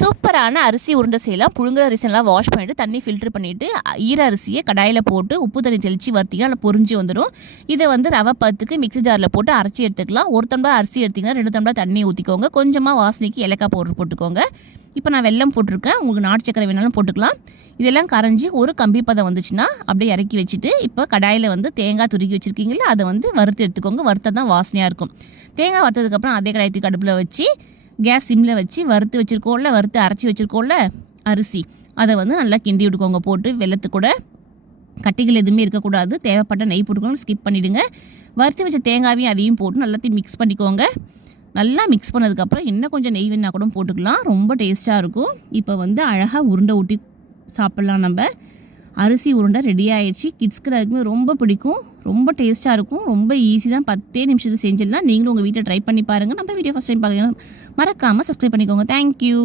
சூப்பரான அரிசி உருண்டை செய்யலாம். புழுங்கல் அரிசியெல்லாம் வாஷ் பண்ணிவிட்டு தண்ணி ஃபில்ட்ரு பண்ணிவிட்டு ஈர அரிசியை கடாயில் போட்டு உப்பு தண்ணி தெளித்து வறுத்திங்கன்னா நல்லா பொரிஞ்சு வந்துடும். இதை வந்து ரவை பத்துக்கு மிக்ஸி ஜாரில் போட்டு அரைச்சி எடுத்துக்கலாம். 1 டம்ளர் அரிசி எடுத்திங்கன்னா 2 டம்ளர் தண்ணி ஊற்றிக்கோங்க. கொஞ்சமாக வாசனைக்கு ஏலக்காய் பவுடர் போட்டுக்கோங்க. இப்போ நான் வெல்லம் போட்டிருக்கேன், உங்களுக்கு நாட்டு சக்கரை வேணாலும் போட்டுக்கலாம். இதெல்லாம் கரைஞ்சி ஒரு கம்பி பதம் வந்துச்சுன்னா அப்படியே இறக்கி வச்சுட்டு இப்போ கடாயில் வந்து தேங்காய் துருக்கி வச்சுருக்கீங்களா அதை வந்து வறுத்து எடுத்துக்கோங்க. வறுத்தா தான் வாசனையாக இருக்கும். தேங்காய் வறுத்ததுக்கப்புறம் அதே கடாயத்துக்கு அடுப்பில் வச்சு கேஸ் சிம்மில் வச்சு வறுத்து வச்சுருக்கோம்ல, வறுத்து அரைச்சி வச்சுருக்கோம்ல அரிசி, அதை வந்து நல்லா கிண்டி விட்டுக்கோங்க. போட்டு வெல்லத்து கூட கட்டிகள் எதுவுமே இருக்கக்கூடாது. தேவைப்பட்ட நெய் போட்டுக்கோங்க, ஸ்கிப் பண்ணிவிடுங்க. வறுத்து வச்ச தேங்காயும் அதையும் போட்டு நல்லாத்தையும் மிக்ஸ் பண்ணிக்கோங்க. நல்லா மிக்ஸ் பண்ணதுக்கப்புறம் இன்னும் கொஞ்சம் நெய் வேணா கூட போட்டுக்கலாம். ரொம்ப டேஸ்ட்டாக இருக்கும். இப்போ வந்து அழகாக உருண்டை ஊட்டி சாப்பிட்லாம். நம்ம அரிசி உருண்டை ரெடி ஆகிடுச்சு. கிட்ஸ்க்கு அதுக்குமே ரொம்ப பிடிக்கும், ரொம்ப டேஸ்ட்டாக இருக்கும். ரொம்ப ஈஸி தான், 10 நிமிஷத்தில் செஞ்சிடலாம். நீங்களும் உங்கள் வீட்டில் ட்ரை பண்ணி பாருங்கள். நம்ம வீடியோ ஃபஸ்ட் டைம் பார்க்குறீங்கன்னா மறக்காமல் சப்ஸ்கிரைப் பண்ணிக்கோங்க. தேங்க்யூ.